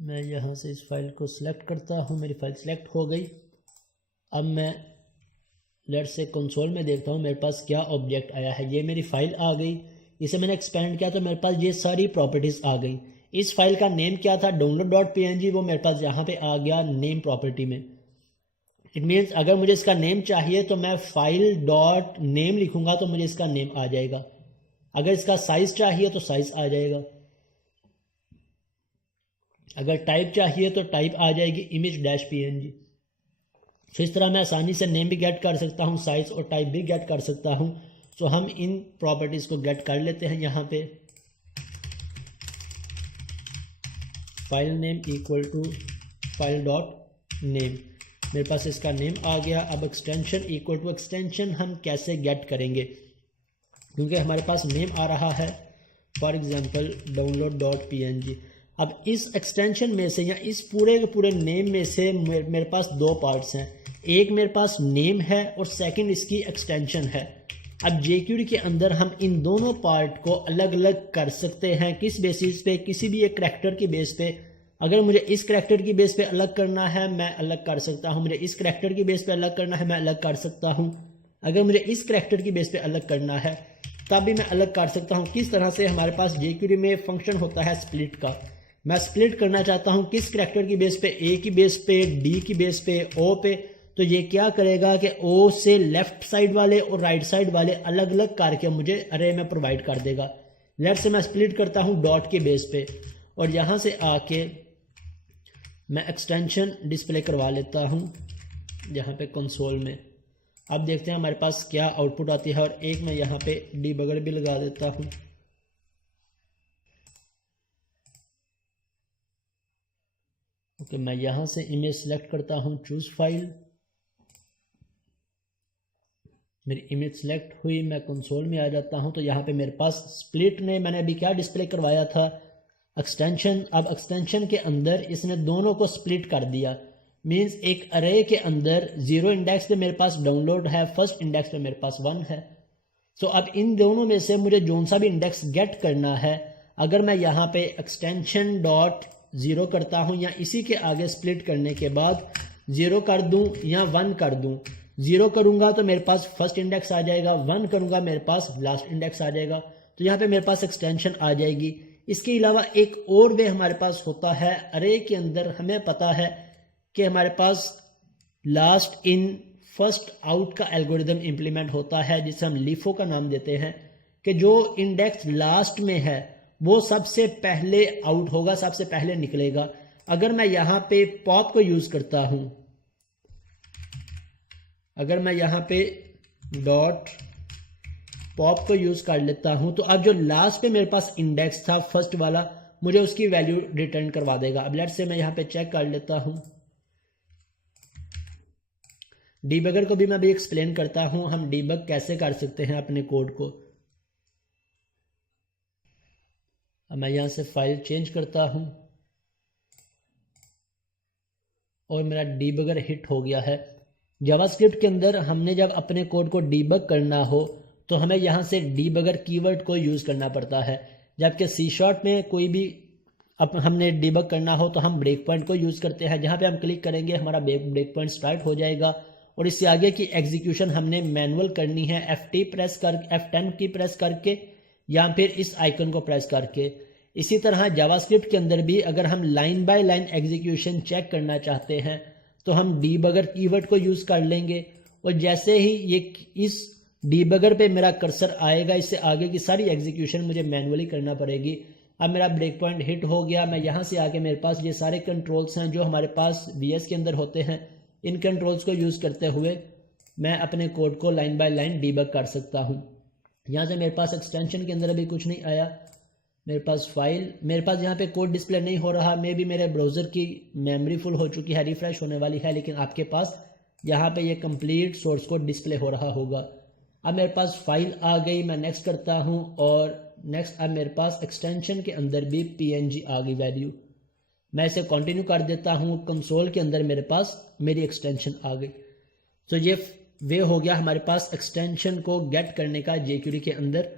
मैं यहाँ से इस फाइल को सिलेक्ट करता हूँ, मेरी फाइल सिलेक्ट हो गई। अब मैं लेट्स से कंसोल में देखता हूँ मेरे पास क्या ऑब्जेक्ट आया है। ये मेरी फाइल आ गई, इसे मैंने एक्सपेंड किया तो मेरे पास ये सारी प्रॉपर्टीज़ आ गई। इस फाइल का नेम क्या था, download.png, वो मेरे पास यहाँ पे आ गया नेम प्रॉपर्टी में। इट मीन्स अगर मुझे इसका नेम चाहिए तो मैं फाइल डॉट नेम लिखूंगा तो मुझे इसका नेम आ जाएगा। अगर इसका साइज चाहिए तो साइज आ जाएगा, अगर टाइप चाहिए तो टाइप आ जाएगी image-png। तो इस तरह मैं आसानी से नेम भी गेट कर सकता हूँ, साइज और टाइप भी गेट कर सकता हूँ। तो हम इन प्रॉपर्टीज़ को गेट कर लेते हैं। यहाँ पे file name equal to file dot name, मेरे पास इसका नेम आ गया। अब एक्सटेंशन इक्वल टू एक्सटेंशन हम कैसे गेट करेंगे, क्योंकि हमारे पास नेम आ रहा है फॉर एग्जांपल download.png। अब इस एक्सटेंशन में से या इस पूरे के पूरे नेम में से मेरे पास दो पार्ट्स हैं, एक मेरे पास नेम है और सेकंड इसकी एक्सटेंशन है। अब jQuery के अंदर हम इन दोनों पार्ट को अलग अलग कर सकते हैं। किस बेसिस पे, किसी भी एक करैक्टर की बेस पे। अगर मुझे इस करैक्टर की बेस पे अलग करना है मैं अलग कर सकता हूँ, मुझे इस करैक्टर की बेस पे अलग करना है मैं अलग कर सकता हूँ। अगर मुझे इस करैक्टर की बेस पे अलग करना है तब भी मैं अलग कर सकता हूँ। किस तरह से हमारे पास jQuery में फंक्शन होता है स्प्लिट का। मैं स्प्लिट करना चाहता हूँ किस करैक्टर की बेस पे, ए की बेस पे, डी की बेस पे, ओ पे। तो ये क्या करेगा कि ओ से लेफ्ट साइड वाले और राइट साइड वाले अलग अलग करके मुझे अरे में प्रोवाइड कर देगा। लेट्स से मैं स्प्लिट करता हूँ डॉट के बेस पे और यहाँ से आके मैं एक्सटेंशन डिस्प्ले करवा लेता हूँ यहाँ पे कंसोल में। अब देखते हैं हमारे पास क्या आउटपुट आती है। और एक मैं यहाँ पे डीबगर भी लगा देता हूँ। ओके, मैं यहाँ से इमेज सेलेक्ट करता हूँ, चूज फाइल, मेरी इमेज सेलेक्ट हुई, मैं कंसोल में आ जाता हूँ। तो यहाँ पे मेरे पास स्प्लिट ने मैंने अभी क्या डिस्प्ले करवाया था, एक्सटेंशन। अब एक्सटेंशन के अंदर इसने दोनों को स्प्लिट कर दिया। मीन्स एक अरे के अंदर 0 इंडेक्स पे मेरे पास डाउनलोड है, फर्स्ट इंडेक्स पे मेरे पास 1 है। तो अब इन दोनों में से मुझे जोन सा भी इंडेक्स गेट करना है। अगर मैं यहाँ पे एक्सटेंशन डॉट 0 करता हूँ या इसी के आगे स्प्लिट करने के बाद 0 कर दूँ या 1 कर दूँ, 0 करूँगा तो मेरे पास फर्स्ट इंडेक्स आ जाएगा, 1 करूँगा मेरे पास लास्ट इंडेक्स आ जाएगा। तो यहाँ पे मेरे पास एक्सटेंशन आ जाएगी। इसके अलावा एक और वे हमारे पास होता है अरे के अंदर। हमें पता है कि हमारे पास लास्ट इन फर्स्ट आउट का एल्गोरिदम इंप्लीमेंट होता है जिसे हम लीफो का नाम देते हैं, कि जो इंडेक्स लास्ट में है वो सबसे पहले आउट होगा, सबसे पहले निकलेगा। अगर मैं यहाँ पे पॉप को यूज करता हूँ, अगर मैं यहाँ पे डॉट पॉप को यूज कर लेता हूँ तो अब जो लास्ट पे मेरे पास इंडेक्स था फर्स्ट वाला, मुझे उसकी वैल्यू रिटर्न करवा देगा। अब लेट्स से मैं यहाँ पे चेक कर लेता हूँ। डीबगर को भी मैं भी एक्सप्लेन करता हूँ हम डीबग कैसे कर सकते हैं अपने कोड को। अब मैं यहाँ से फाइल चेंज करता हूँ और मेरा डीबगर हिट हो गया है। जावास्क्रिप्ट के अंदर हमने जब अपने कोड को डीबग करना हो तो हमें यहाँ से डीबगर कीवर्ड को यूज़ करना पड़ता है, जबकि C# में कोई भी अब हमने डीबग करना हो तो हम ब्रेक पॉइंट को यूज़ करते हैं। जहाँ पे हम क्लिक करेंगे हमारा ब्रेक पॉइंट स्टार्ट हो जाएगा और इससे आगे की एग्जीक्यूशन हमने मैनुअल करनी है, F10 की प्रेस करके या फिर इस आइकन को प्रेस करके। इसी तरह जावास्क्रिप्ट के अंदर भी अगर हम line by line execution check करना चाहते हैं तो हम डीबगर कीवर्ड को यूज़ कर लेंगे और जैसे ही ये इस डीबगर पे मेरा कर्सर आएगा इससे आगे की सारी एग्जीक्यूशन मुझे मैनुअली करना पड़ेगी। अब मेरा ब्रेक पॉइंट हिट हो गया। मैं यहाँ से आके मेरे पास ये सारे कंट्रोल्स हैं जो हमारे पास VS के अंदर होते हैं। इन कंट्रोल्स को यूज़ करते हुए मैं अपने कोड को लाइन बाय लाइन डीबग कर सकता हूँ। यहाँ से मेरे पास एक्सटेंशन के अंदर अभी कुछ नहीं आया, मेरे पास फाइल, मेरे पास यहाँ पे कोड डिस्प्ले नहीं हो रहा। मे भी मेरे ब्राउज़र की मेमोरी फुल हो चुकी है, रिफ्रेश होने वाली है, लेकिन आपके पास यहाँ पे ये कंप्लीट सोर्स कोड डिस्प्ले हो रहा होगा। अब मेरे पास फाइल आ गई, मैं नेक्स्ट करता हूँ और नेक्स्ट अब मेरे पास एक्सटेंशन के अंदर भी PNG आ गई वैल्यू। मैं इसे कंटिन्यू कर देता हूँ। कंसोल के अंदर मेरे पास मेरी एक्सटेंशन आ गई। तो ये वे हो गया हमारे पास एक्सटेंशन को गेट करने का jQuery के अंदर।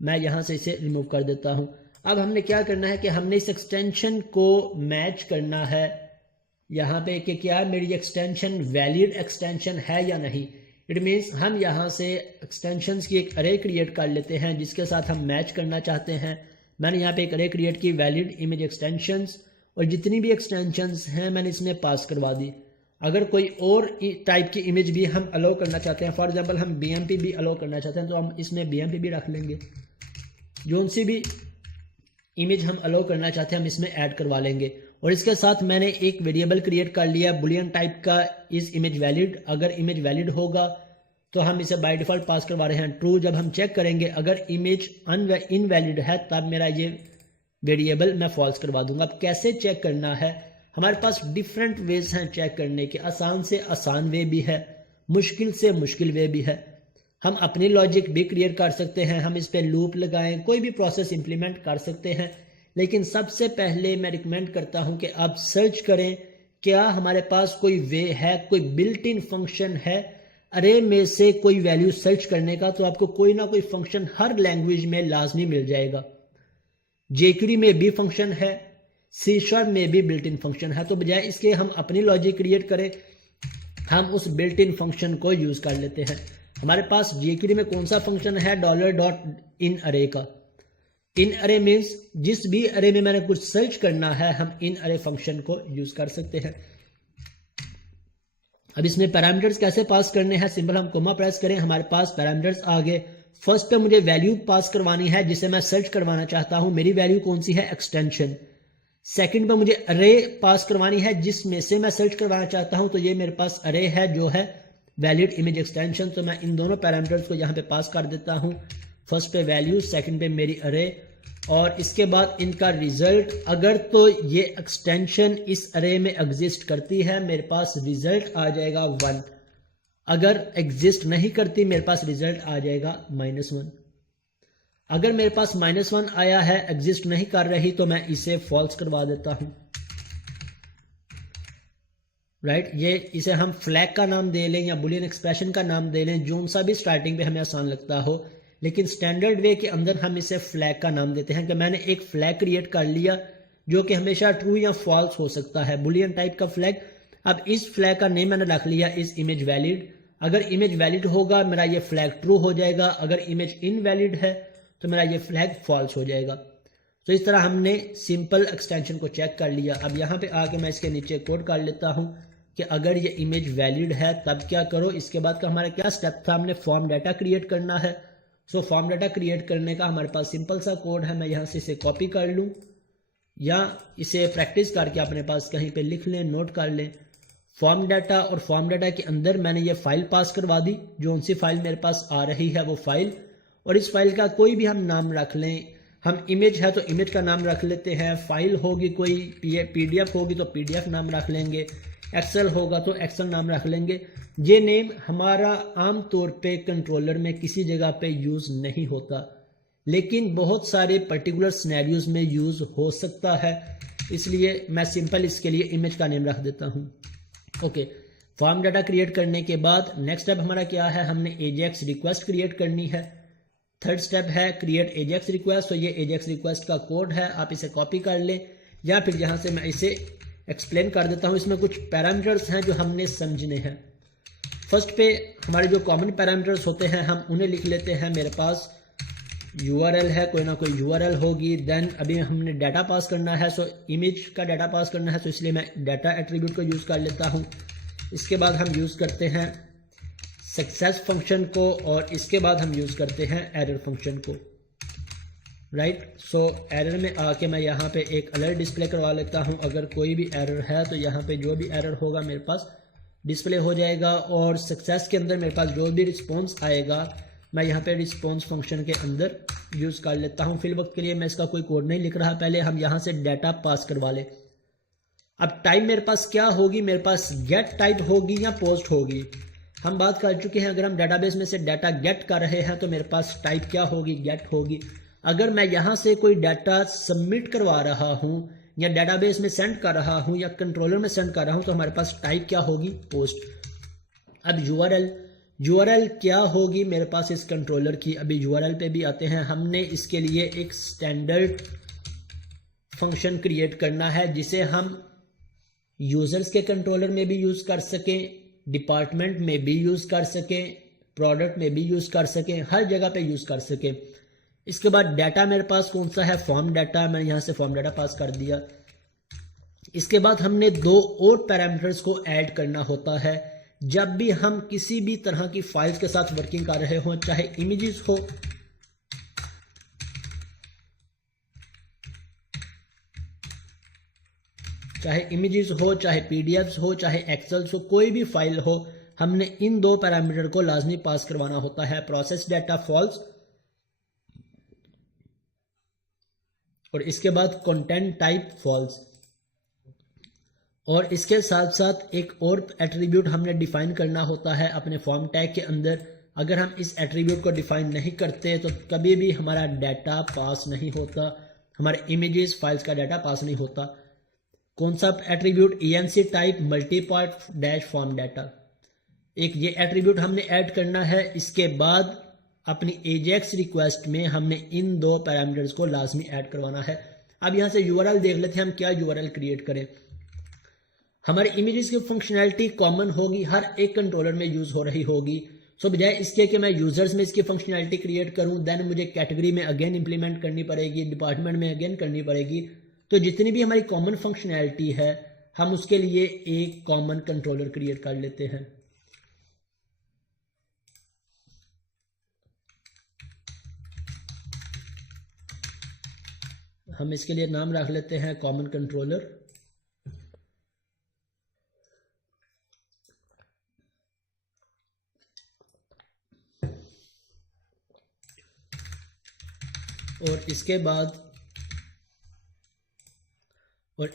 मैं यहाँ से इसे रिमूव कर देता हूँ। अब हमने क्या करना है कि हमने इस एक्सटेंशन को मैच करना है यहाँ पे कि क्या मेरी एक्सटेंशन वैलिड एक्सटेंशन है या नहीं। इट मीन्स हम यहाँ से एक्सटेंशंस की एक अरे क्रिएट कर लेते हैं जिसके साथ हम मैच करना चाहते हैं। मैंने यहाँ पे एक अरे क्रिएट की वैलिड इमेज एक्सटेंशंस, और जितनी भी एक्सटेंशंस हैं मैंने इसमें पास करवा दी। अगर कोई और टाइप की इमेज भी हम अलाउ करना चाहते हैं, फॉर एग्जांपल हम BMP भी अलाउ करना चाहते हैं, तो हम इसमें BMP भी रख लेंगे। जो सी भी इमेज हम अलाउ करना चाहते हैं हम इसमें ऐड करवा लेंगे। और इसके साथ मैंने एक वेरिएबल क्रिएट कर लिया बुलियन टाइप का, इज इमेज वैलिड। अगर इमेज वैलिड होगा तो हम इसे बाय डिफॉल्ट पास करवा रहे हैं ट्रू। जब हम चेक करेंगे अगर इमेज इनवैलिड है तब मेरा ये वेरिएबल मैं फॉल्स करवा दूंगा। अब कैसे चेक करना है, हमारे पास डिफरेंट वेज हैं चेक करने के। आसान से आसान वे भी है, मुश्किल से मुश्किल वे भी है। हम अपनी लॉजिक भी क्रिएट कर सकते हैं, हम इस पे लूप लगाएं, कोई भी प्रोसेस इंप्लीमेंट कर सकते हैं। लेकिन सबसे पहले मैं रिकमेंड करता हूं कि आप सर्च करें क्या हमारे पास कोई वे है, कोई बिल्ट इन फंक्शन है अरे में से कोई वैल्यू सर्च करने का। तो आपको कोई ना कोई फंक्शन हर लैंग्वेज में लाजमी मिल जाएगा। jQuery में भी फंक्शन है, C# में भी बिल्ट इन फंक्शन है। तो बजाय इसके हम अपनी लॉजिक क्रिएट करें, हम उस बिल्ट इन फंक्शन को यूज कर लेते हैं। हमारे पास jQuery में कौन सा फंक्शन है, $.inArray का। इन अरे मीन्स जिस भी अरे में मैंने कुछ सर्च करना है हम इन अरे फंक्शन को यूज कर सकते हैं। अब इसमें पैरामीटर्स कैसे पास करने हैं, सिंपल हम कोमा प्रेस करें, हमारे पास पैरामीटर्स आ गए। फर्स्ट पे मुझे वैल्यू पास करवानी है जिसे मैं सर्च करवाना चाहता हूं, मेरी वैल्यू कौन सी है, एक्सटेंशन। सेकंड पे मुझे अरे पास करवानी है जिसमें से मैं सर्च करवाना चाहता हूं, तो ये मेरे पास अरे है जो है वैलिड इमेज एक्सटेंशन। तो मैं इन दोनों पैरामीटर्स को यहाँ पे पास कर देता हूँ। फर्स्ट पे वैल्यू, सेकंड पे मेरी अरे, और इसके बाद इनका रिजल्ट। अगर तो ये एक्सटेंशन इस अरे में एग्जिस्ट करती है मेरे पास रिजल्ट आ जाएगा 1, अगर एग्जिस्ट नहीं करती मेरे पास रिजल्ट आ जाएगा -1। अगर मेरे पास -1 आया है, एग्जिस्ट नहीं कर रही, तो मैं इसे फॉल्स करवा देता हूं। राइट, ये इसे हम फ्लैग का नाम दे लें या बुलियन एक्सप्रेशन का नाम दे लें, जो सा भी स्टार्टिंग पे हमें आसान लगता हो। लेकिन स्टैंडर्ड वे के अंदर हम इसे फ्लैग का नाम देते हैं कि मैंने एक फ्लैग क्रिएट कर लिया जो कि हमेशा ट्रू या फॉल्स हो सकता है, बुलियन टाइप का फ्लैग। अब इस फ्लैग का नेम मैंने रख लिया इज इमेज वैलिड। अगर इमेज वैलिड होगा मेरा ये फ्लैग ट्रू हो जाएगा, अगर इमेज इनवैलिड है तो मेरा ये फ्लैग फॉल्स हो जाएगा। तो इस तरह हमने सिंपल एक्सटेंशन को चेक कर लिया। अब यहाँ पे आके मैं इसके नीचे कोड कर लेता हूँ कि अगर ये इमेज वैलिड है तब क्या करो। इसके बाद का हमारा क्या स्टेप था, हमने फॉर्म डाटा क्रिएट करना है। सो फॉर्म डाटा क्रिएट करने का हमारे पास सिंपल सा कोड है। मैं यहाँ से इसे कॉपी कर लूँ या इसे प्रैक्टिस करके अपने पास कहीं पे लिख लें, नोट कर लें। फॉर्म डाटा, और फॉर्म डाटा के अंदर मैंने ये फाइल पास करवा दी, जो उनसी फाइल मेरे पास आ रही है वो फाइल। और इस फाइल का कोई भी हम नाम रख लें। हम इमेज है तो इमेज का नाम रख लेते हैं, फाइल होगी कोई PDF होगी तो PDF नाम रख लेंगे, एक्सेल होगा तो एक्सेल नाम रख लेंगे। ये नेम हमारा आम तौर पे कंट्रोलर में किसी जगह पे यूज नहीं होता, लेकिन बहुत सारे पर्टिकुलर सिनेरियोज में यूज हो सकता है, इसलिए मैं सिंपल इसके लिए इमेज का नेम रख देता हूँ। ओके, फॉर्म डाटा क्रिएट करने के बाद नेक्स्ट स्टेप हमारा क्या है, हमने एजेक्स रिक्वेस्ट क्रिएट करनी है। थर्ड स्टेप है क्रिएट एजेक्स रिक्वेस्ट। तो ये एजेक्स रिक्वेस्ट का कोड है, आप इसे कॉपी कर लें या फिर यहाँ से मैं इसे एक्सप्लेन कर देता हूँ। इसमें कुछ पैरामीटर्स हैं जो हमने समझने हैं। फर्स्ट पे हमारे जो कॉमन पैरामीटर्स होते हैं हम उन्हें लिख लेते हैं। मेरे पास URL है, कोई ना कोई URL होगी। देन अभी हमने डाटा पास करना है, सो इमेज का डाटा पास करना है, तो इसलिए मैं डाटा एट्रीब्यूट को यूज़ कर लेता हूँ। इसके बाद हम यूज़ करते हैं सक्सेस फंक्शन को, और इसके बाद हम यूज़ करते हैं एरर फंक्शन को। राइट, सो एरर में आके मैं यहाँ पे एक अलर्ट डिस्प्ले करवा लेता हूँ। अगर कोई भी एरर है तो यहाँ पे जो भी एरर होगा मेरे पास डिस्प्ले हो जाएगा। और सक्सेस के अंदर मेरे पास जो भी रिस्पॉन्स आएगा मैं यहाँ पे रिस्पॉन्स फंक्शन के अंदर यूज़ कर लेता हूँ। फिल वक्त के लिए मैं इसका कोई कोड नहीं लिख रहा, पहले हम यहाँ से डाटा पास करवा ले। अब टाइप मेरे पास क्या होगी, मेरे पास गेट टाइप होगी या पोस्ट होगी। हम बात कर चुके हैं अगर हम डाटाबेस में से डाटा गेट कर रहे हैं तो मेरे पास टाइप क्या होगी, गेट होगी। अगर मैं यहाँ से कोई डाटा सबमिट करवा रहा हूँ या डाटाबेस में सेंड कर रहा हूँ या कंट्रोलर में सेंड कर रहा हूँ तो हमारे पास टाइप क्या होगी, पोस्ट। अब URL क्या होगी मेरे पास इस कंट्रोलर की। अभी URL पे भी आते हैं। हमने इसके लिए एक स्टैंडर्ड फंक्शन क्रिएट करना है जिसे हम यूजर्स के कंट्रोलर में भी यूज कर सकें, डिपार्टमेंट में भी यूज कर सकें, प्रोडक्ट में भी यूज कर सकें, हर जगह पे यूज कर सकें। इसके बाद डाटा मेरे पास कौन सा है, फॉर्म डाटा, मैंने यहां से फॉर्म डाटा पास कर दिया। इसके बाद हमने दो और पैरामीटर्स को ऐड करना होता है जब भी हम किसी भी तरह की फाइल्स के साथ वर्किंग कर रहे हो, चाहे इमेजेस हो चाहे पीडीएफ्स हो, चाहे एक्सेल्स हो, कोई भी फाइल हो, हमने इन दो पैरामीटर को लाजमी पास करवाना होता है, प्रोसेस डाटा फॉल्स और इसके बाद कंटेंट टाइप फॉल्स। और इसके साथ साथ एक और एट्रीब्यूट हमने डिफाइन करना होता है अपने फॉर्म टैग के अंदर। अगर हम इस एट्रीब्यूट को डिफाइन नहीं करते तो कभी भी हमारा डाटा पास नहीं होता, हमारे इमेजेस फाइल्स का डाटा पास नहीं होता। कौन सा attribute, ENC type multipart dash form data, एक ये एट्रीब्यूट हमने ऐड करना है। इसके बाद अपनी एजेक्स रिक्वेस्ट में हमने इन दो पैरामीटर्स को लाजमी ऐड करवाना है। अब यहां से URL देख लेते हैं हम क्या URL क्रिएट करें। हमारे इमेजेस की फंक्शनैलिटी कॉमन होगी, हर एक कंट्रोलर में यूज हो रही होगी। सो बजाय इसके कि मैं यूजर्स में इसकी फंक्शनैलिटी क्रिएट करूं, देन मुझे कैटेगरी में अगेन इंप्लीमेंट करनी पड़ेगी, डिपार्टमेंट में अगेन करनी पड़ेगी। तो जितनी भी हमारी कॉमन फंक्शनैलिटी है हम उसके लिए एक कॉमन कंट्रोलर क्रिएट कर लेते हैं। हम इसके लिए नाम रख लेते हैं कॉमन कंट्रोलर। और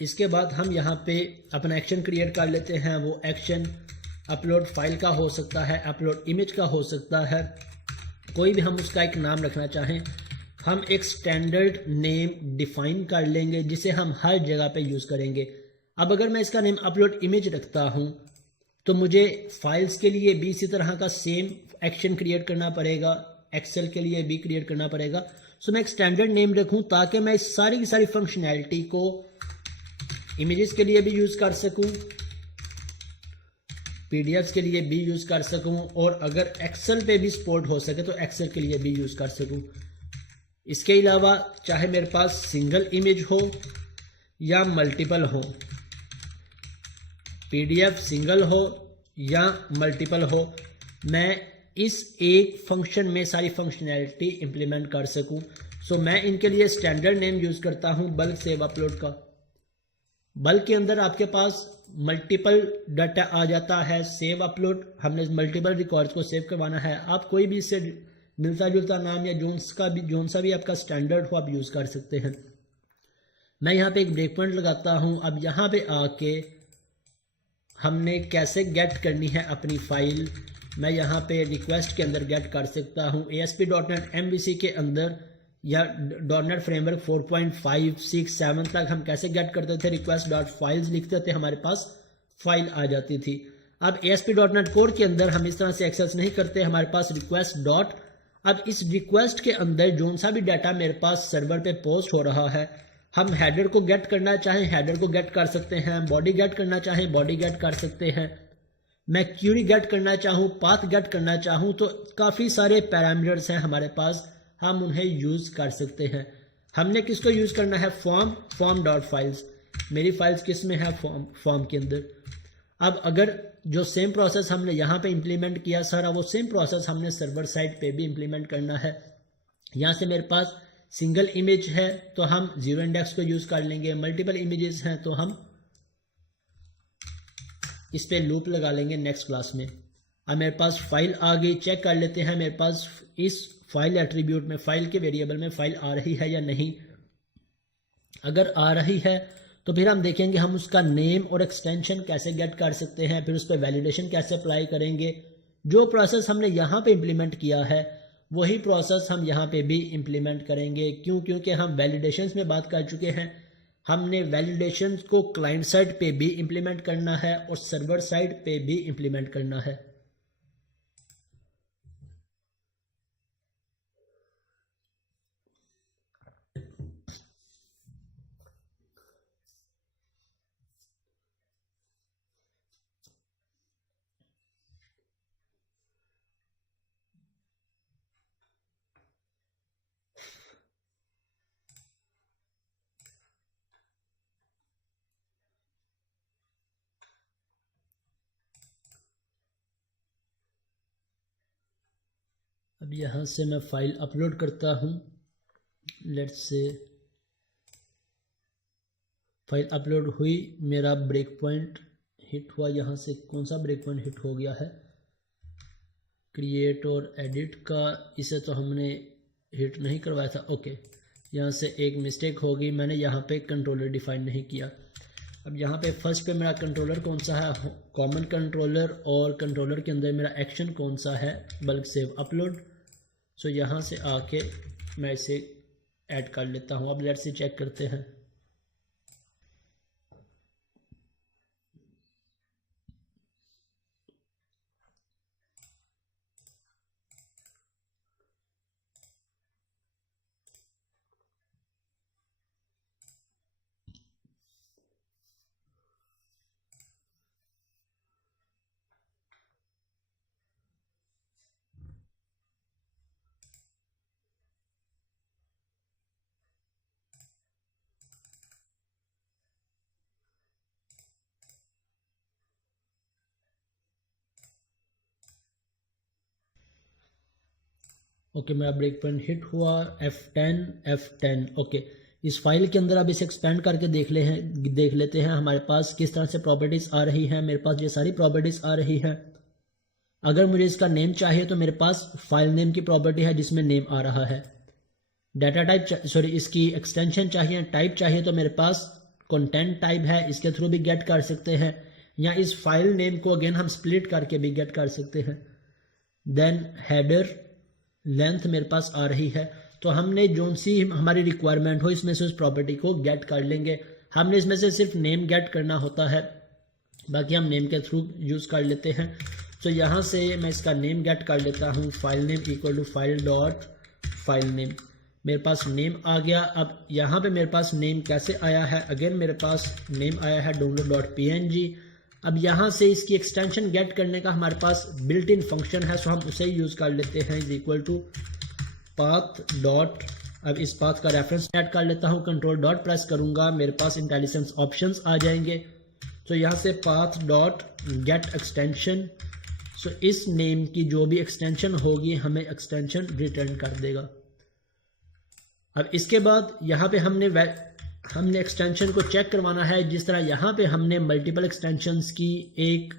इसके बाद हम यहाँ पे अपना एक्शन क्रिएट कर लेते हैं। वो एक्शन अपलोड फाइल का हो सकता है, अपलोड इमेज का हो सकता है, कोई भी हम उसका एक नाम रखना चाहें। हम एक स्टैंडर्ड नेम डिफाइन कर लेंगे जिसे हम हर जगह पे यूज़ करेंगे। अब अगर मैं इसका नेम अपलोड इमेज रखता हूँ तो मुझे फाइल्स के लिए भी इसी तरह का सेम एक्शन क्रिएट करना पड़ेगा, एक्सेल के लिए भी क्रिएट करना पड़ेगा। सो मैं एक स्टैंडर्ड नेम रखूं ताकि मैं इस सारी की सारी फंक्शनैलिटी को इमेजेस के लिए भी यूज़ कर सकूं, पीडीएफ्स के लिए भी यूज़ कर सकूं, और अगर एक्सेल पे भी सपोर्ट हो सके तो एक्सेल के लिए भी यूज़ कर सकूं। इसके अलावा चाहे मेरे पास सिंगल इमेज हो या मल्टीपल हो, पीडीएफ सिंगल हो या मल्टीपल हो, मैं इस एक फंक्शन में सारी फंक्शनैलिटी इंप्लीमेंट कर सकूं। सो मैं इनके लिए स्टैंडर्ड नेम यूज़ करता हूं बल्क सेव अपलोड का। बल्क के अंदर आपके पास मल्टीपल डाटा आ जाता है, सेव अपलोड, हमने मल्टीपल रिकॉर्ड्स को सेव करवाना है। आप कोई भी इससे मिलता जुलता नाम या जोन सा भी आपका स्टैंडर्ड हो आप यूज़ कर सकते हैं। मैं यहाँ पे एक ब्रेक पॉइंट लगाता हूँ। अब यहाँ पे आके हमने कैसे गेट करनी है अपनी फाइल, मैं यहाँ पे रिक्वेस्ट के अंदर गेट कर सकता हूँ। ASP.NET MVC के अंदर या .NET फ्रेमवर्क 4.5, 6, 7 तक हम कैसे गेट करते थे, रिक्वेस्ट डॉट फाइल्स लिखते थे, हमारे पास फाइल आ जाती थी। अब ASP.NET कोर के अंदर हम इस तरह से एक्सेस नहीं करते, हमारे पास रिक्वेस्ट डॉट, अब इस रिक्वेस्ट के अंदर जो सा भी डाटा मेरे पास सर्वर पे पोस्ट हो रहा है, हम हेडर को गेट करना चाहें हेडर को गेट कर सकते हैं, बॉडी गेट करना चाहें बॉडी गेट कर सकते हैं, मैं क्यूरी गेट करना चाहूँ, पाथ गेट करना चाहूँ, तो काफ़ी सारे पैरामीटर्स हैं हमारे पास, हम उन्हें यूज़ कर सकते हैं। हमने किसको यूज़ करना है, फॉर्म डॉट फाइल्स। मेरी फाइल्स किस में है, फॉर्म के अंदर। अब अगर जो सेम प्रोसेस हमने यहाँ पे इंप्लीमेंट किया सारा, वो सेम प्रोसेस हमने सर्वर साइड पे भी इंप्लीमेंट करना है। यहाँ से मेरे पास सिंगल इमेज है तो हम जीरो इंडेक्स को यूज़ कर लेंगे, मल्टीपल इमेजेस हैं तो हम इस पे लूप लगा लेंगे नेक्स्ट क्लास में। अब मेरे पास फाइल आ गई, चेक कर लेते हैं मेरे पास इस फाइल एट्रीब्यूट में, फाइल के वेरिएबल में फाइल आ रही है या नहीं। अगर आ रही है तो फिर हम देखेंगे हम उसका नेम और एक्सटेंशन कैसे गेट कर सकते हैं, फिर उस पर वैलिडेशन कैसे अप्लाई करेंगे। जो प्रोसेस हमने यहाँ पे इम्प्लीमेंट किया है वही प्रोसेस हम यहाँ पे भी इम्प्लीमेंट करेंगे। क्योंकि हम वैलिडेशंस में बात कर चुके हैं, हमने वैलिडेशंस को क्लाइंट साइड पे भी इम्प्लीमेंट करना है और सर्वर साइड पे भी इम्प्लीमेंट करना है। अब यहाँ से मैं फाइल अपलोड करता हूँ। लेट्स से फाइल अपलोड हुई, मेरा ब्रेक पॉइंट हिट हुआ। यहाँ से कौन सा ब्रेक पॉइंट हिट हो गया है? क्रिएट और एडिट का, इसे तो हमने हिट नहीं करवाया था। ओके, यहाँ से एक मिस्टेक होगी, मैंने यहाँ पे कंट्रोलर डिफाइन नहीं किया। अब यहाँ पे फर्स्ट पे मेरा कंट्रोलर कौन सा है? Common controller. और कंट्रोलर के अंदर मेरा एक्शन कौन सा है? Bulk save upload. सो यहाँ से आके मैं इसे ऐड कर लेता हूँ। अब लेट्स से चेक करते हैं। ओके, मेरा ब्रेक पॉइंट हिट हुआ। F10 okay. इस फाइल के अंदर अब इसे एक्सपेंड करके देख लेते हैं हमारे पास किस तरह से प्रॉपर्टीज़ आ रही हैं। मेरे पास ये सारी प्रॉपर्टीज़ आ रही है। अगर मुझे इसका नेम चाहिए तो मेरे पास फाइल नेम की प्रॉपर्टी है जिसमें नेम आ रहा है। डाटा टाइप इसकी एक्सटेंशन चाहिए, टाइप चाहिए तो मेरे पास कंटेंट टाइप है, इसके थ्रू भी गेट कर सकते हैं, या इस फाइल नेम को अगेन हम स्प्लिट करके भी गेट कर सकते हैं। देन हेडर लेंथ मेरे पास आ रही है, तो हमने जो सी हमारी रिक्वायरमेंट हो इसमें से उस प्रॉपर्टी को गेट कर लेंगे। हमने इसमें से सिर्फ नेम गेट करना होता है, बाकी हम नेम के थ्रू यूज़ कर लेते हैं। तो यहाँ से मैं इसका नेम गेट कर लेता हूँ, file name equal to file dot file name. मेरे पास नेम आ गया। अब यहाँ पे मेरे पास नेम कैसे आया है? अगेन मेरे पास नेम आया है download.png। अब यहाँ से इसकी एक्सटेंशन गेट करने का हमारे पास बिल्ट इन फंक्शन है, सो हम उसे यूज़ कर लेते हैं, is equal to path dot. अब इस पाथ का रेफरेंस ऐड कर लेता हूँ, कंट्रोल डॉट प्रेस करूँगा, मेरे पास इंटेलिजेंस ऑप्शंस आ जाएंगे। तो यहाँ से पाथ डॉट गेट एक्सटेंशन, सो इस नेम की जो भी एक्सटेंशन होगी हमें एक्सटेंशन रिटर्न कर देगा। अब इसके बाद यहाँ पे हमने एक्सटेंशन को चेक करवाना है। जिस तरह यहाँ पे हमने मल्टीपल एक्सटेंशंस की एक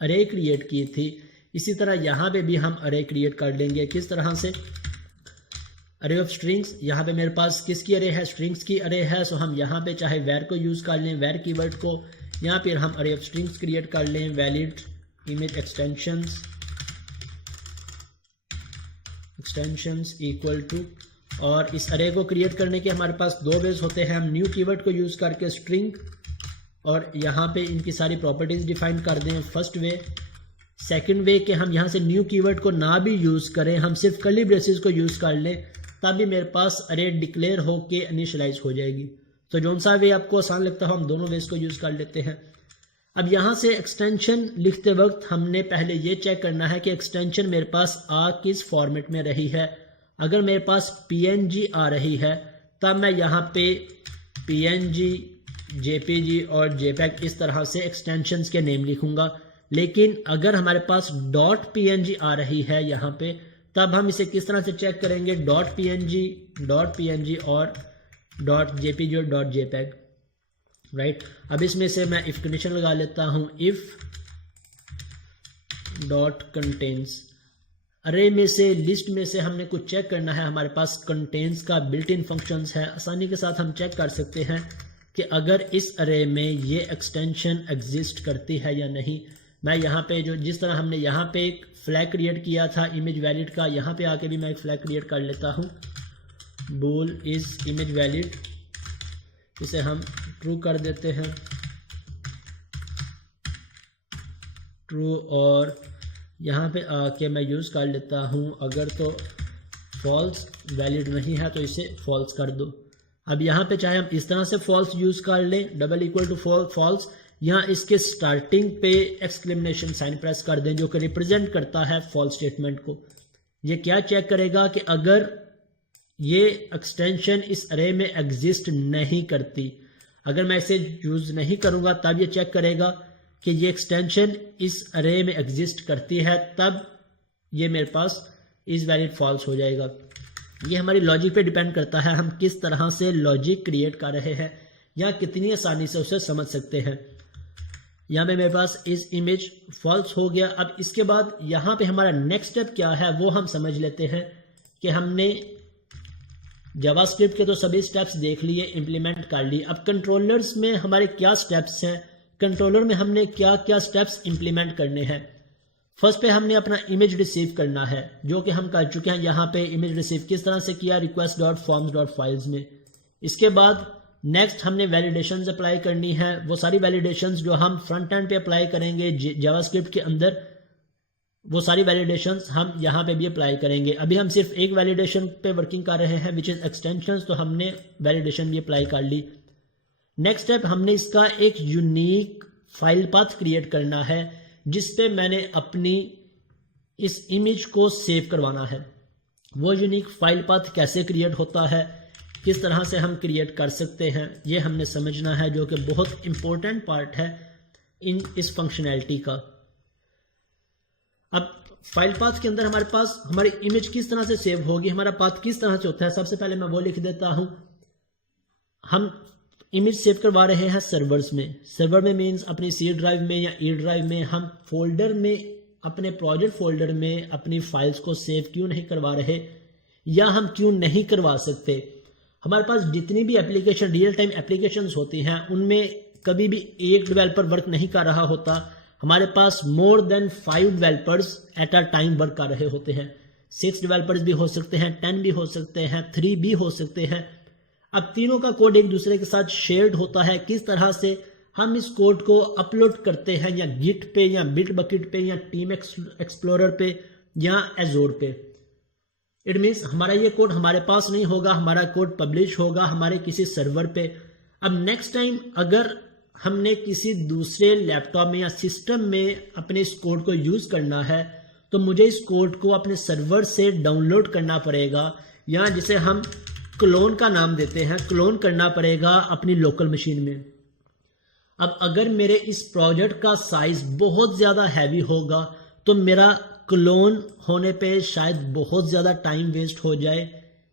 अरे क्रिएट की थी, इसी तरह यहाँ पे भी हम अरे क्रिएट कर लेंगे। किस तरह से? अरे ऑफ स्ट्रिंग्स। यहाँ पे मेरे पास किसकी अरे है? स्ट्रिंग्स की अरे है। सो हम यहाँ पे चाहे वेर को यूज़ कर लें, वेर कीवर्ड को, यहाँ पर हम अरे ऑफ स्ट्रिंग्स क्रिएट कर लें, valid image extensions equal to. और इस अरे को क्रिएट करने के हमारे पास दो वेज होते हैं। हम न्यू कीवर्ड को यूज़ करके स्ट्रिंग और यहाँ पे इनकी सारी प्रॉपर्टीज़ डिफाइन कर दें, फर्स्ट वे। सेकंड वे कि हम यहाँ से न्यू कीवर्ड को ना भी यूज़ करें, हम सिर्फ कर्ली ब्रेसेस को यूज़ कर लें, तब भी मेरे पास अरे डिक्लेयर हो के इनिशियलाइज हो जाएगी। तो जौन सा वे आपको आसान लगता हो हम दोनों वेज को यूज़ कर लेते हैं। अब यहाँ से एक्सटेंशन लिखते वक्त हमने पहले ये चेक करना है कि एक्सटेंशन मेरे पास आ किस फॉर्मेट में रही है। अगर मेरे पास PNG आ रही है तब मैं यहाँ पे PNG, JPG और JPEG इस तरह से एक्सटेंशंस के नेम लिखूंगा। लेकिन अगर हमारे पास .png आ रही है यहाँ पे, तब हम इसे किस तरह से चेक करेंगे? .png और .jpg और .jpeg, राइट। अब इसमें से मैं इफ कंडीशन लगा लेता हूँ, इफ डॉट कंटेन्स। अरे में से, लिस्ट में से हमने कुछ चेक करना है, हमारे पास कंटेन्स का बिल्ट इन फंक्शंस है। आसानी के साथ हम चेक कर सकते हैं कि अगर इस अरे में ये एक्सटेंशन एग्जिस्ट करती है या नहीं। मैं यहाँ पे जिस तरह हमने यहाँ पे एक फ्लैग क्रिएट किया था इमेज वैलिड का, यहाँ पे आके भी मैं एक फ्लैग क्रिएट कर लेता हूँ, bool इज इमेज वैलिड। इसे हम ट्रू कर देते हैं, ट्रू। और यहाँ पे आके मैं यूज़ कर लेता हूँ, अगर तो फॉल्स वैलिड नहीं है तो इसे फॉल्स कर दो। अब यहाँ पे चाहे हम इस तरह से फॉल्स यूज़ कर लें, डबल इक्वल टू फॉल्स, यहाँ इसके स्टार्टिंग पे एक्सक्लेमेशन साइन प्रेस कर दें जो कि रिप्रेजेंट करता है फॉल्स स्टेटमेंट को। ये क्या चेक करेगा कि अगर ये एक्सटेंशन इस अरे में एग्जिस्ट नहीं करती, अगर मैं इसे यूज़ नहीं करूँगा तब ये चेक करेगा कि ये एक्सटेंशन इस अरे में एग्जिस्ट करती है, तब ये मेरे पास इज़ वैलिड फॉल्स हो जाएगा। ये हमारी लॉजिक पे डिपेंड करता है, हम किस तरह से लॉजिक क्रिएट कर रहे हैं या कितनी आसानी से उसे समझ सकते हैं। यहाँ पे मेरे पास इस इमेज फॉल्स हो गया। अब इसके बाद यहाँ पे हमारा नेक्स्ट स्टेप क्या है वो हम समझ लेते हैं कि हमने जावास्क्रिप्ट के तो सभी स्टेप्स देख लिए, इम्प्लीमेंट कर लिए। अब कंट्रोलर्स में हमारे क्या स्टेप्स हैं, कंट्रोलर में हमने क्या क्या स्टेप्स इम्प्लीमेंट करने हैं। फर्स्ट पे हमने अपना इमेज रिसीव करना है, जो कि हम कर चुके हैं। यहाँ पे इमेज रिसीव किस तरह से किया, request.forms.files में। इसके बाद नेक्स्ट हमने वैलिडेशंस अप्लाई करनी है, वो सारी वैलिडेशंस जो हम फ्रंट एंड पे अप्लाई करेंगे जावास्क्रिप्ट के अंदर, वो सारी वैलिडेशंस हम यहाँ पे भी अप्लाई करेंगे। अभी हम सिर्फ एक वैलिडेशन पे वर्किंग कर रहे हैं विच इज़ एक्सटेंशंस, तो हमने वैलिडेशन भी अप्लाई कर ली। नेक्स्ट स्टेप हमने इसका एक यूनिक फाइल पाथ क्रिएट करना है जिसपे मैंने अपनी इस इमेज को सेव करवाना है। वो यूनिक फाइल पाथ कैसे क्रिएट होता है, किस तरह से हम क्रिएट कर सकते हैं, ये हमने समझना है, जो कि बहुत इंपॉर्टेंट पार्ट है इस फंक्शनैलिटी का। अब फाइल पाथ के अंदर हमारे पास हमारी इमेज किस तरह से सेव होगी, हमारा पाथ किस तरह से होता है, सबसे पहले मैं वो लिख देता हूं। हम इमेज सेव करवा रहे हैं सर्वर्स में। सर्वर में मीन्स अपनी सी ड्राइव में या ई ड्राइव में। हम फोल्डर में, अपने प्रोजेक्ट फोल्डर में अपनी फाइल्स को सेव क्यों नहीं करवा रहे, या हम क्यों नहीं करवा सकते। हमारे पास जितनी भी एप्लीकेशन, रियल टाइम एप्लीकेशंस होती हैं, उनमें कभी भी एक डेवलपर वर्क नहीं कर रहा होता। हमारे पास more than 5 developers at a time work कर रहे होते हैं। 6 डेवलपर्स भी हो सकते हैं, 10 भी हो सकते हैं, 3 भी हो सकते हैं। अब तीनों का कोड एक दूसरे के साथ शेयर्ड होता है। किस तरह से हम इस कोड को अपलोड करते हैं, या गिट पे, या बिटबकेट पे, या टीम एक्सप्लोरर पे, या एजोर पे। इट मीन्स हमारा ये कोड हमारे पास नहीं होगा, हमारा कोड पब्लिश होगा हमारे किसी सर्वर पे। अब नेक्स्ट टाइम अगर हमने किसी दूसरे लैपटॉप में या सिस्टम में अपने इस कोड को यूज करना है, तो मुझे इस कोड को अपने सर्वर से डाउनलोड करना पड़ेगा, या जिसे हम क्लोन का नाम देते हैं, क्लोन करना पड़ेगा अपनी लोकल मशीन में। अब अगर मेरे इस प्रोजेक्ट का साइज बहुत ज़्यादा हैवी होगा तो मेरा क्लोन होने पे शायद बहुत ज़्यादा टाइम वेस्ट हो जाए,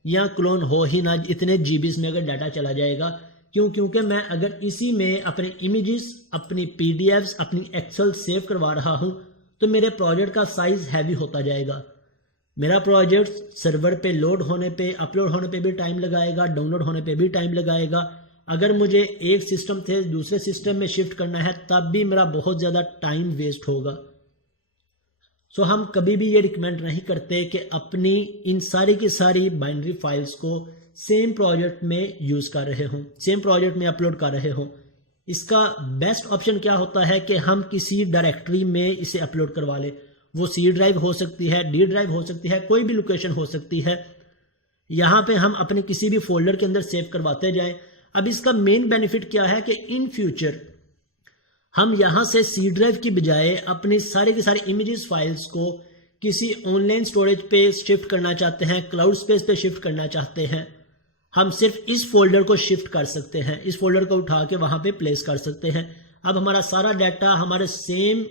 या क्लोन हो ही ना, इतने जीबीज में अगर डाटा चला जाएगा। क्योंकि मैं अगर इसी में अपने इमेजेस, अपनी पीडीएफ्स, अपनी एक्सेल सेव करवा रहा हूं, तो मेरे प्रोजेक्ट का साइज हैवी होता जाएगा। मेरा प्रोजेक्ट सर्वर पे लोड होने पे, अपलोड होने पे भी टाइम लगाएगा, डाउनलोड होने पे भी टाइम लगाएगा। अगर मुझे एक सिस्टम से दूसरे सिस्टम में शिफ्ट करना है तब भी मेरा बहुत ज़्यादा टाइम वेस्ट होगा। सो हम कभी भी ये रिकमेंड नहीं करते कि अपनी इन सारी की सारी बाइनरी फाइल्स को सेम प्रोजेक्ट में यूज़ कर रहे हों, सेम प्रोजेक्ट में अपलोड कर रहे हों। इसका बेस्ट ऑप्शन क्या होता है कि हम किसी डायरेक्टरी में इसे अपलोड करवा लें। वो सी ड्राइव हो सकती है, डी ड्राइव हो सकती है, कोई भी लोकेशन हो सकती है। यहाँ पे हम अपने किसी भी फोल्डर के अंदर सेव करवाते जाएं। अब इसका मेन बेनिफिट क्या है कि इन फ्यूचर हम यहाँ से सी ड्राइव की बजाय अपनी सारी की सारी इमेजेस फाइल्स को किसी ऑनलाइन स्टोरेज पे शिफ्ट करना चाहते हैं, क्लाउड स्पेस पे शिफ्ट करना चाहते हैं, हम सिर्फ इस फोल्डर को शिफ्ट कर सकते हैं, इस फोल्डर को उठा के वहाँ पे प्लेस कर सकते हैं। अब हमारा सारा डाटा हमारे सेम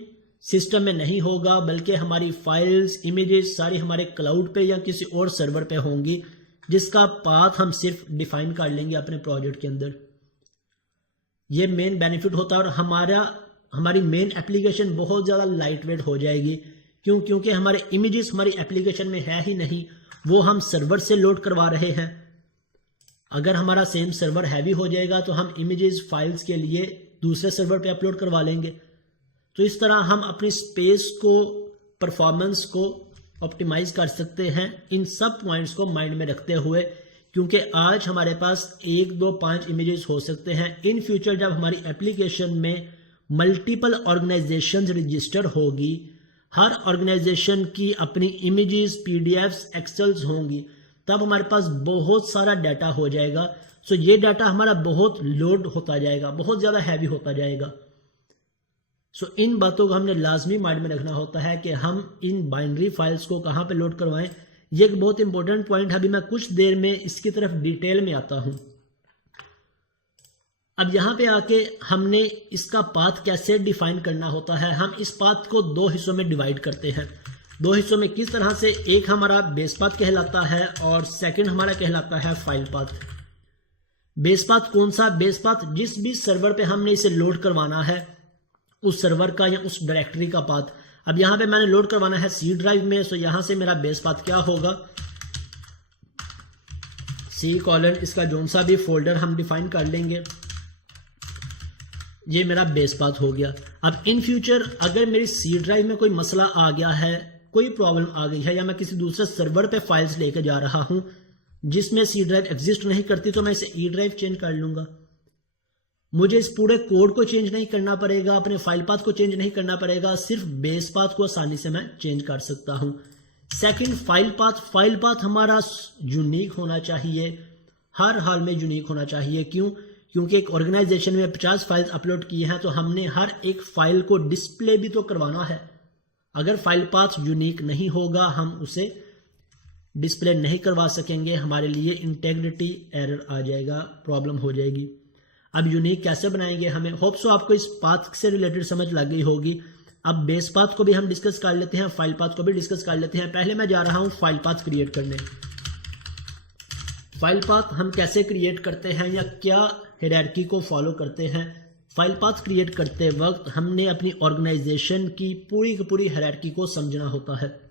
सिस्टम में नहीं होगा, बल्कि हमारी फाइल्स, इमेजेस सारी हमारे क्लाउड पे या किसी और सर्वर पे होंगी, जिसका पाथ हम सिर्फ डिफाइन कर लेंगे अपने प्रोजेक्ट के अंदर। ये मेन बेनिफिट होता है, और हमारी मेन एप्लीकेशन बहुत ज़्यादा लाइट वेट हो जाएगी। क्योंकि हमारे इमेजेस हमारी एप्लीकेशन में है ही नहीं, वो हम सर्वर से लोड करवा रहे हैं। अगर हमारा सेम सर्वर हैवी हो जाएगा तो हम इमेजेस फाइल्स के लिए दूसरे सर्वर पे अपलोड करवा लेंगे। तो इस तरह हम अपनी स्पेस को, परफॉर्मेंस को ऑप्टिमाइज कर सकते हैं, इन सब पॉइंट्स को माइंड में रखते हुए। क्योंकि आज हमारे पास 1, 2, 5 इमेजेस हो सकते हैं। इन फ्यूचर जब हमारी एप्लीकेशन में मल्टीपल ऑर्गेनाइजेशन रजिस्टर होगी, हर ऑर्गेनाइजेशन की अपनी इमेजेस, पीडीएफ्स, एक्सेल्स होंगी, तब हमारे पास बहुत सारा डाटा हो जाएगा। सो ये डाटा हमारा बहुत लोड होता जाएगा, बहुत ज़्यादा हैवी होता जाएगा। सो इन बातों को हमने लाजमी माइंड में रखना होता है कि हम इन बाइनरी फाइल्स को कहाँ पे लोड करवाएं। ये एक बहुत इंपॉर्टेंट पॉइंट है। अभी मैं कुछ देर में इसकी तरफ डिटेल में आता हूं। अब यहाँ पे आके हमने इसका पाथ कैसे डिफाइन करना होता है। हम इस पाथ को 2 हिस्सों में डिवाइड करते हैं। दो हिस्सों में किस तरह से, एक हमारा बेस पाथ कहलाता है और सेकंड हमारा कहलाता है फाइल पाथ। बेस पाथ कौन सा? बेस पाथ जिस भी सर्वर पे हमने इसे लोड करवाना है उस सर्वर का या उस डायरेक्टरी का पाथ। अब यहां पे मैंने लोड करवाना है सी ड्राइव में, तो यहां से मेरा बेस पाथ क्या होगा, C:, इसका जोन सा भी फोल्डर हम डिफाइन कर लेंगे, ये मेरा बेस पाथ हो गया। अब इन फ्यूचर अगर मेरी सी ड्राइव में कोई मसला आ गया है, कोई प्रॉब्लम आ गई है, या मैं किसी दूसरे सर्वर पे फाइल्स लेके जा रहा हूं जिसमें सी ड्राइव एग्जिस्ट नहीं करती, तो मैं इसे ई ड्राइव चेंज कर लूंगा। मुझे इस पूरे कोड को चेंज नहीं करना पड़ेगा, अपने फाइल पाथ को चेंज नहीं करना पड़ेगा, सिर्फ बेस पाथ को आसानी से मैं चेंज कर सकता हूं। Second file path. File path हमारा यूनिक होना चाहिए, हर हाल में यूनिक होना चाहिए। क्यों? क्योंकि एक ऑर्गेनाइजेशन में 50 फाइल्स अपलोड की हैं, तो हमने हर एक फाइल को डिस्प्ले भी तो करवाना है। अगर फाइल पाथ यूनिक नहीं होगा हम उसे डिस्प्ले नहीं करवा सकेंगे, हमारे लिए इंटेग्रिटी एरर आ जाएगा, प्रॉब्लम हो जाएगी। अब यूनिक कैसे बनाएंगे हमें, होप सो आपको इस पाथ से रिलेटेड समझ लग गई होगी। अब बेस पाथ को भी हम डिस्कस कर लेते हैं, फाइल पाथ को भी डिस्कस कर लेते हैं। पहले मैं जा रहा हूं फाइल पाथ क्रिएट करने। फाइल पाथ हम कैसे क्रिएट करते हैं या क्या हायरार्की को फॉलो करते हैं। फाइल पाथ क्रिएट करते वक्त हमने अपनी ऑर्गेनाइजेशन की पूरी हायरार्की को समझना होता है।